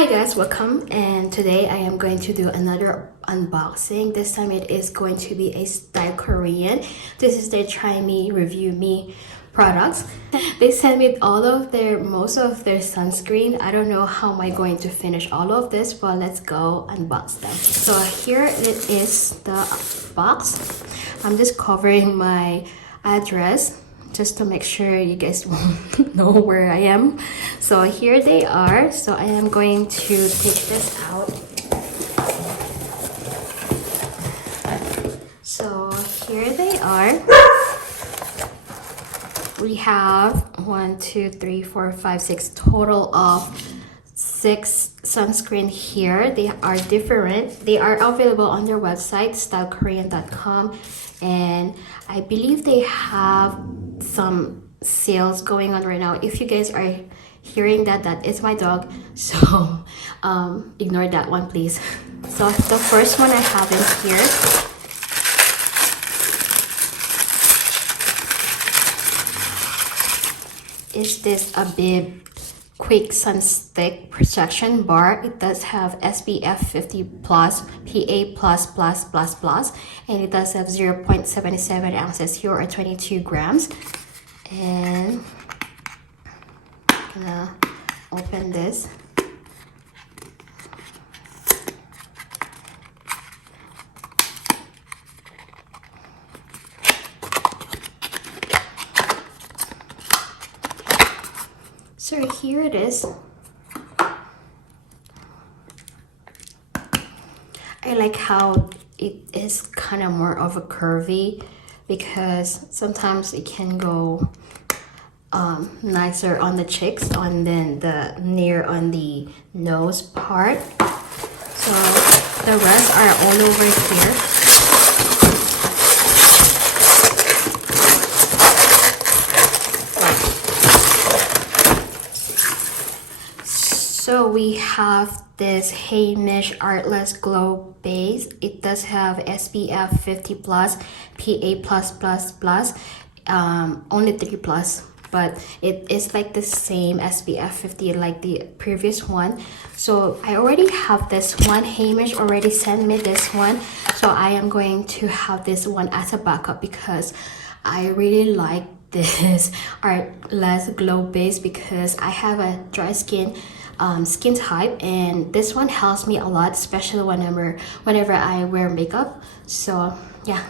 Hi guys, welcome, and today I am going to do another unboxing. This time it is going to be a Stylekorean. This is their Try Me, Review Me products. They sent me most of their sunscreen. I don't know how am I going to finish all of this, but let's go unbox them. So here it is, the box. I'm just covering my address just to make sure you guys won't know where I am. So here they are. So I am going to take this out. So here they are. We have 1, 2, 3, 4, 5, 6 total of 6 sunscreen here. They are different. They are available on their website, stylekorean.com, and I believe they have some sales going on right now. If you guys are hearing that, that is my dog, so ignore that one please. So the first one I have in here is this Abib Quick Sun Stick Protection Bar. It does have SPF 50 plus, PA plus plus plus plus, and it does have 0.77 ounces here, or 22 grams. And I'm gonna open this. So here it is. I like how it is kind of more of a curvy, because sometimes it can go nicer on the cheeks and then the near on the nose part. So the rest are all over here. So we have this Heimish Artless Glow Base. It does have SPF 50 plus, PA plus plus plus, only 3 plus, but it is like the same SPF 50 like the previous one. So I already have this one. Heimish already sent me this one, so I am going to have this one as a backup because I really like this Artless Glow Base because I have a dry skin type, and this one helps me a lot, especially whenever I wear makeup. So yeah,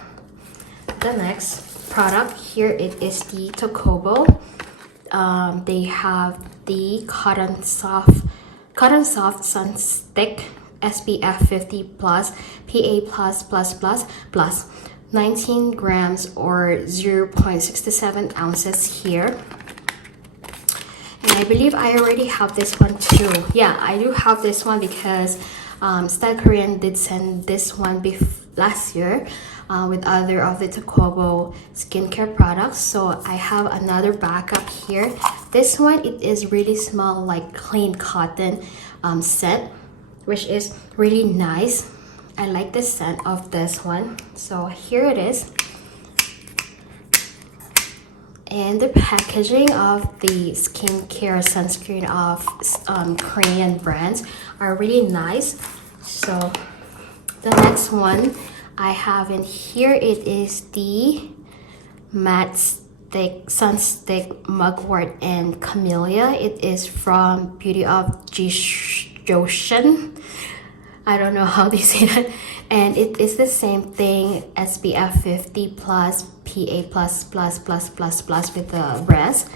the next product here, it is the Tokobo. They have the cotton soft sun stick, SPF 50 plus, PA plus plus plus plus, 19 grams or 0.67 ounces here. And I believe I already have this one too. Yeah, I do have this one because Stylekorean did send this one last year with other of the Tokobo skincare products. So I have another backup here. This one, it is really smell like clean cotton scent, which is really nice. I like the scent of this one. So here it is. And the packaging of the skincare sunscreen of Korean brands are really nice. So the next one I have in here, it is the matte sun stick mugwort and camellia. It is from Beauty of Joshin. I don't know how they say that. And it is the same thing, SPF 50 plus, PA plus plus plus plus plus with the rest.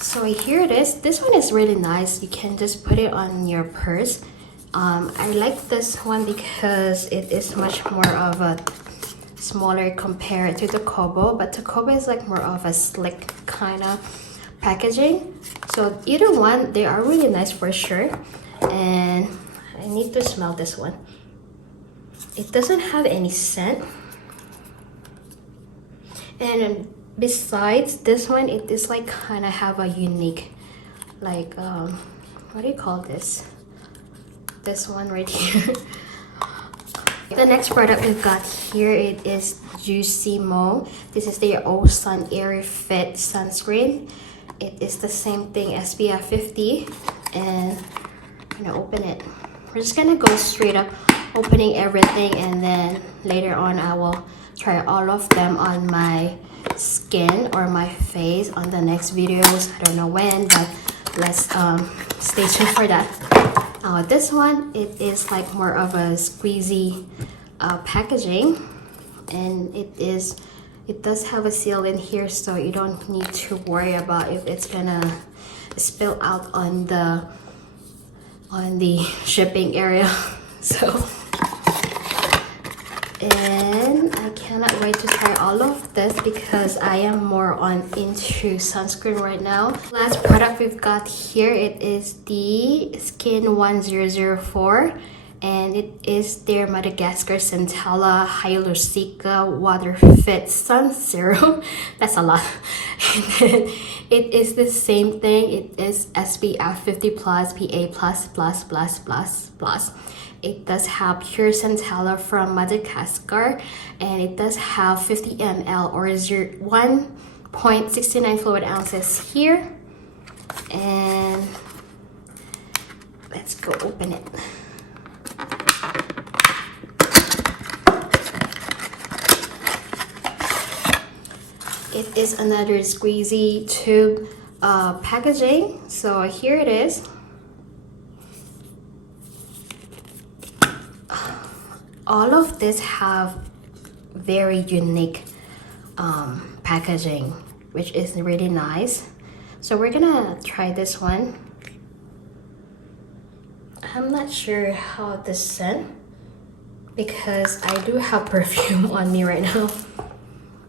So here it is. This one is really nice. You can just put it on your purse. I like this one because it is much more of a smaller compared to the Tokobo, but Tokobo is like more of a slick kind of packaging. So either one, they are really nice for sure. And I need to smell this one. It doesn't have any scent, and besides this one, it is like kind of have a unique, like what do you call this one right here? The next product we've got here, it is Juicy Mo. This is the All Sun Airy Fit sunscreen. It is the same thing, SPF 50, and I'm gonna open it. We're just gonna go straight up opening everything, and then later on I will try all of them on my skin or my face on the next videos. I don't know when, but let's stay tuned for that. This one, it is like more of a squeezy packaging, and it does have a seal in here, so you don't need to worry about if it's gonna spill out on the shipping area. So, and I cannot wait to try all of this because I am more into sunscreen right now. Last product we've got here, it is the Skin 1004, and it is their Madagascar Centella Hyaluronic Water Fit Sun Serum. That's a lot. And then it is the same thing. It is SPF 50 plus, PA plus plus plus plus plus. It does have pure centella from Madagascar, and it does have 50 ml or 1.69 fluid ounces here. And let's go open it. It is another squeezy tube packaging. So here it is. All of this have very unique packaging, which is really nice. So we're gonna try this one. I'm not sure how this scent, because I do have perfume on me right now.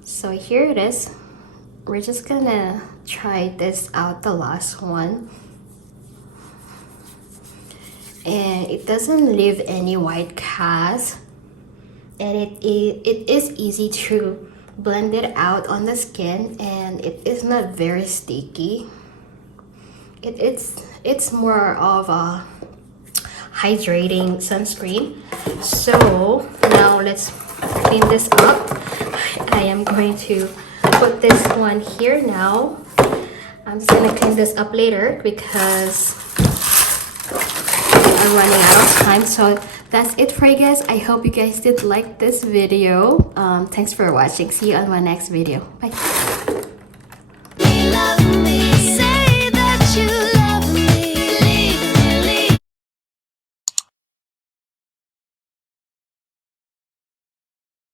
So here it is. We're just gonna try this out, the last one. And it doesn't leave any white cast, and it is easy to blend it out on the skin, and it is not very sticky. It's more of a hydrating sunscreen. So now let's clean this up. I am going to put this one here now. I'm just gonna clean this up later because I'm running out of time. So that's it for you guys. I hope you guys did like this video. Thanks for watching. See you on my next video. Bye.